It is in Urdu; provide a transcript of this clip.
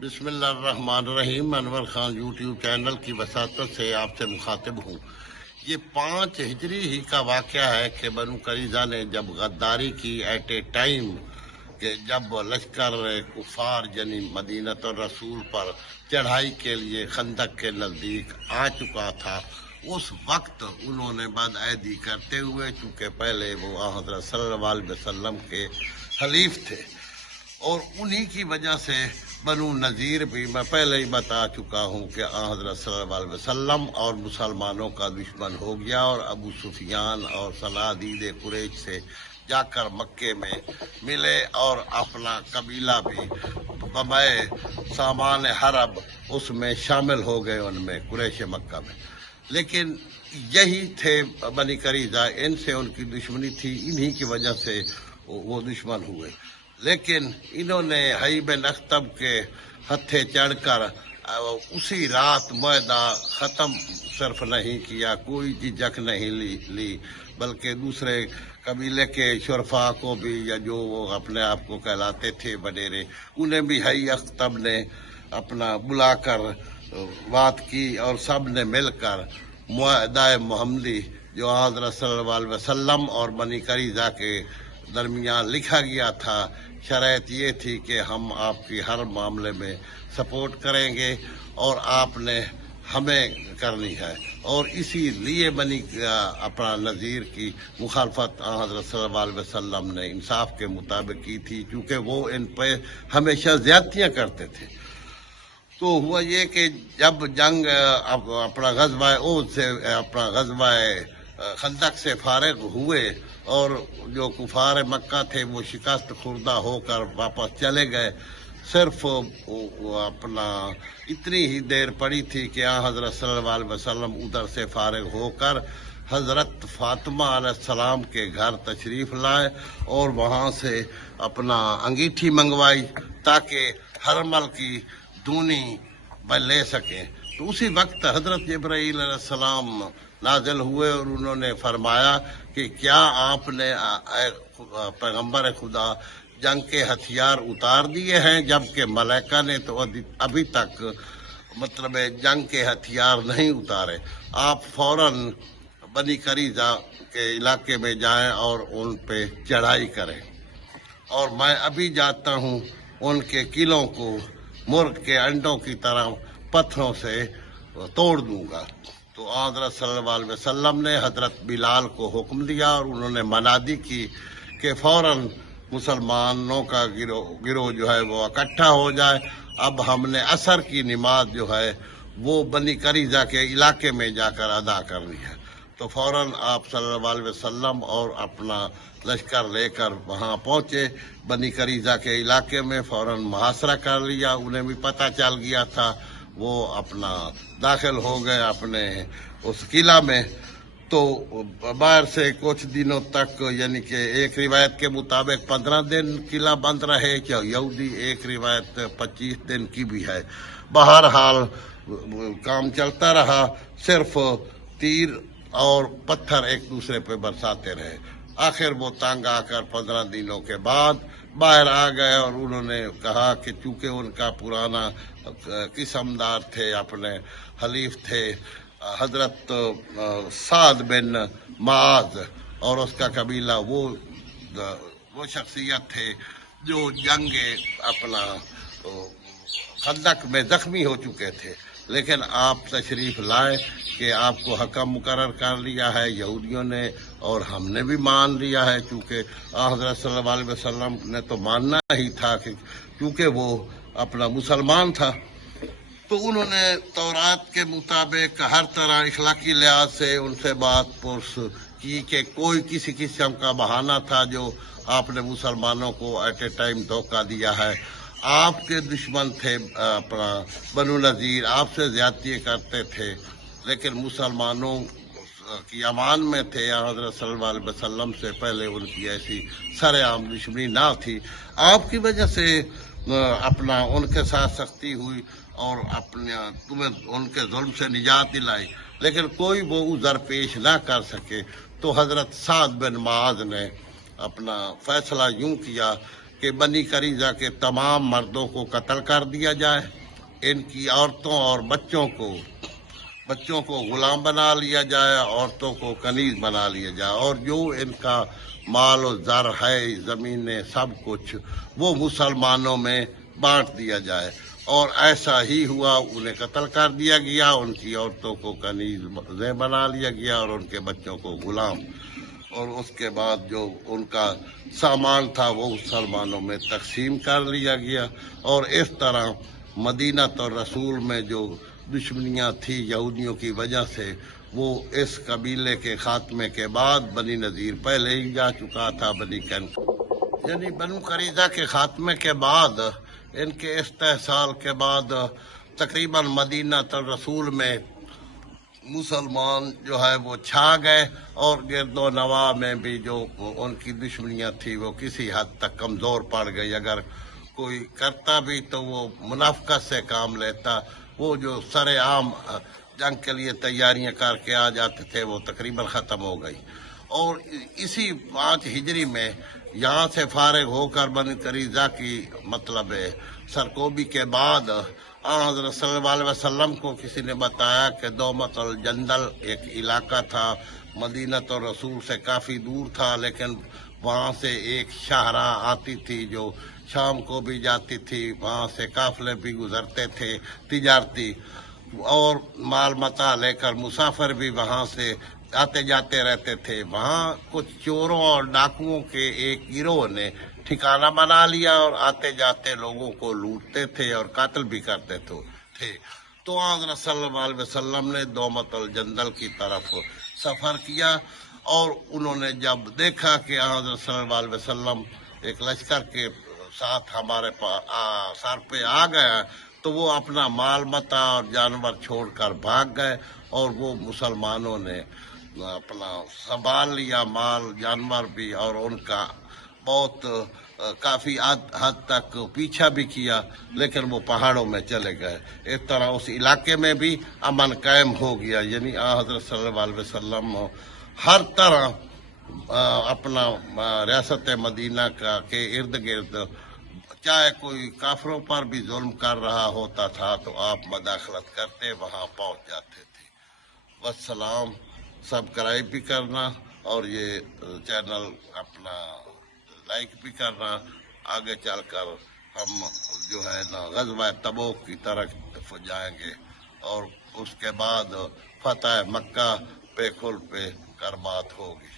بسم اللہ الرحمن الرحیم۔ انور خان یوٹیوب چینل کی وساطت سے آپ سے مخاطب ہوں۔ یہ 5 ہجری ہی کا واقعہ ہے کہ بنو قریظہ نے جب غداری کی ایٹ اے ٹائم کہ جب لشکر کفار یعنی مدینۃ الرسول پر چڑھائی کے لیے خندق کے نزدیک آ چکا تھا، اس وقت انہوں نے بدعہدی کرتے ہوئے، چونکہ پہلے وہ حضرت صلی اللہ علیہ وسلم کے حلیف تھے اور انہی کی وجہ سے بنو نذیر بھی میں پہلے ہی بتا چکا ہوں کہ حضرت صلی اللہ علیہ وسلم اور مسلمانوں کا دشمن ہو گیا، اور ابو سفیان اور صنادید قریش سے جا کر مکے میں ملے اور اپنا قبیلہ بھی بمائے سامان حرب اس میں شامل ہو گئے، ان میں قریش مکہ میں۔ لیکن یہی تھے بنی قریظہ، ان سے ان کی دشمنی تھی، انہی کی وجہ سے وہ دشمن ہوئے۔ لیکن انہوں نے حی بن اخطب کے ہتھے چڑھ کر اسی رات معاہدہ ختم صرف نہیں کیا، کوئی جھجک نہیں لی، بلکہ دوسرے قبیلے کے شرفاء کو بھی، یا جو وہ اپنے آپ کو کہلاتے تھے وڈیرے، انہیں بھی حی اخطب نے اپنا بلا کر بات کی، اور سب نے مل کر معاہدہ محمدی جو حضرت صلی اللہ علیہ وسلم اور بنی قریظہ کے درمیان لکھا گیا تھا، شرائط یہ تھی کہ ہم آپ کی ہر معاملے میں سپورٹ کریں گے اور آپ نے ہمیں کرنی ہے، اور اسی لیے بنی اپنا نذیر کی مخالفت حضرت صلی اللہ علیہ وسلم نے انصاف کے مطابق کی تھی، چونکہ وہ ان پہ ہمیشہ زیادتیاں کرتے تھے۔ تو ہوا یہ کہ جب جنگ اپنا غزوہ احد سے اپنا غزوہ خندق سے فارغ ہوئے اور جو کفار مکہ تھے وہ شکست خوردہ ہو کر واپس چلے گئے، صرف اپنا اتنی ہی دیر پڑی تھی کہ حضرت صلی اللہ علیہ وسلم ادھر سے فارغ ہو کر حضرت فاطمہ علیہ السلام کے گھر تشریف لائے اور وہاں سے اپنا انگیٹھی منگوائی تاکہ حرمل کی دونی لے سکیں۔ تو اسی وقت حضرت جبرائیل علیہ السلام نازل ہوئے اور انہوں نے فرمایا کہ کیا آپ نے پیغمبر خدا جنگ کے ہتھیار اتار دیے ہیں، جبکہ ملائکہ نے تو ابھی تک مطلب جنگ کے ہتھیار نہیں اتارے، آپ فوراً بنی قریظہ کے علاقے میں جائیں اور ان پہ چڑھائی کریں، اور میں ابھی جاتا ہوں ان کے قلعوں کو مرغ کے انڈوں کی طرح پتھروں سے توڑ دوں گا۔ تو حضرت صلی اللہ علیہ وسلم نے حضرت بلال کو حکم دیا اور انہوں نے منادی کی کہ فوراً مسلمانوں کا گروہ جو ہے وہ اکٹھا ہو جائے، اب ہم نے عصر کی نماز جو ہے وہ بنی قریظہ کے علاقے میں جا کر ادا کرنی ہے۔ تو فوراً آپ صلی اللہ علیہ وسلم اور اپنا لشکر لے کر وہاں پہنچے بنی قریظہ کے علاقے میں، فوراً محاصرہ کر لیا، انہیں بھی پتہ چل گیا تھا، وہ اپنا داخل ہو گئے اپنے اس قلعہ میں۔ تو باہر سے کچھ دنوں تک، یعنی کہ ایک روایت کے مطابق 15 دن قلعہ بند رہے، یہودی ایک روایت 25 دن کی بھی ہے۔ بہرحال کام چلتا رہا، صرف تیر اور پتھر ایک دوسرے پہ برساتے رہے۔ آخر وہ تنگ آ کر 15 دنوں کے بعد باہر آ گئے، اور انہوں نے کہا کہ چونکہ ان کا پرانا قسم دار تھے، اپنے حلیف تھے حضرت سعد بن معاذ اور اس کا قبیلہ، وہ شخصیت تھے جو جنگ اپنا خندق میں زخمی ہو چکے تھے، لیکن آپ تشریف لائے کہ آپ کو حکم مقرر کر لیا ہے یہودیوں نے، اور ہم نے بھی مان لیا ہے، چونکہ حضرت صلی اللہ علیہ وسلم نے تو ماننا ہی تھا کہ چونکہ وہ اپنا مسلمان تھا۔ تو انہوں نے تورات کے مطابق ہر طرح اخلاقی لحاظ سے ان سے بات پرس کی کہ کوئی کسی قسم کا بہانہ تھا جو آپ نے مسلمانوں کو ایٹ اے ٹائم دھوکہ دیا ہے، آپ کے دشمن تھے اپنا بنو نذیر، آپ سے زیادتی کرتے تھے، لیکن مسلمانوں کی امان میں تھے، حضرت صلی اللہ علیہ وسلم سے پہلے ان کی ایسی سر عام دشمنی نہ تھی، آپ کی وجہ سے اپنا ان کے ساتھ سختی ہوئی اور تمہیں ان کے ظلم سے نجات دلائی، لیکن کوئی وہ عذر پیش نہ کر سکے۔ تو حضرت سعد بن معاذ نے اپنا فیصلہ یوں کیا کہ بنی قریظہ کے تمام مردوں کو قتل کر دیا جائے، ان کی عورتوں اور بچوں کو غلام بنا لیا جائے، عورتوں کو کنیز بنا لیا جائے، اور جو ان کا مال و زر ہے، زمینیں، سب کچھ، وہ مسلمانوں میں بانٹ دیا جائے۔ اور ایسا ہی ہوا، انہیں قتل کر دیا گیا، ان کی عورتوں کو کنیز بنا لیا گیا اور ان کے بچوں کو غلام، اور اس کے بعد جو ان کا سامان تھا وہ مسلمانوں میں تقسیم کر لیا گیا۔ اور اس طرح مدینہ اور رسول میں جو دشمنیاں تھی یہودیوں کی وجہ سے، وہ اس قبیلے کے خاتمے کے بعد، بنی نذیر پہلے ہی جا چکا تھا، یعنی بنو قریظہ کے خاتمے کے بعد، ان کے استحصال کے بعد، تقریباً مدینہ الرسول میں مسلمان جو ہے وہ چھا گئے، اور گرد و نواح میں بھی جو ان کی دشمنیاں تھی وہ کسی حد تک کمزور پڑ گئی۔ اگر کوئی کرتا بھی تو وہ منافقت سے کام لیتا، وہ جو سر عام جنگ کے لیے تیاریاں کر کے آ جاتے تھے وہ تقریباً ختم ہو گئی۔ اور اسی 5 ہجری میں یہاں سے فارغ ہو کر بنی قریظہ کی مطلب سرکوبی کے بعد، حضرت صلی اللہ علیہ وسلم کو کسی نے بتایا کہ دومت الجندل ایک علاقہ تھا، مدینہ اور رسول سے کافی دور تھا، لیکن وہاں سے ایک شاہراہ آتی تھی جو شام کو بھی جاتی تھی، وہاں سے قافلے بھی گزرتے تھے تجارتی، اور مال متاع لے کر مسافر بھی وہاں سے آتے جاتے رہتے تھے۔ وہاں کچھ چوروں اور ڈاکوؤں کے ایک گروہ نے ٹھکانہ بنا لیا اور آتے جاتے لوگوں کو لوٹتے تھے اور قتل بھی کرتے تھے۔ تو حضرت صلی اللہ علیہ وسلم نے دومت الجندل کی طرف سفر کیا، اور انہوں نے جب دیکھا کہ حضرت صلی اللہ علیہ وسلم ایک لشکر کے ساتھ ہمارے سر پہ آ گیا، تو وہ اپنا مال متاع اور جانور چھوڑ کر بھاگ گئے، اور وہ مسلمانوں نے اپنا سنبھال لیا، مال جانور بھی، اور ان کا بہت کافی حد تک پیچھا بھی کیا، لیکن وہ پہاڑوں میں چلے گئے۔ اس طرح اس علاقے میں بھی امن قائم ہو گیا، یعنی حضرت صلی اللہ علیہ وسلم ہر طرح اپنا ریاست مدینہ کے ارد گرد، چاہے کوئی کافروں پر بھی ظلم کر رہا ہوتا تھا تو آپ مداخلت کرتے، وہاں پہنچ جاتے تھے۔ والسلام، سبسکرائب بھی کرنا، اور یہ چینل اپنا لائک بھی کرنا۔ آگے چل کر ہم جو ہے نا غزوہ تبوک کی طرف جائیں گے، اور اس کے بعد فتح مکہ پہ کل پہ کر بات ہوگی۔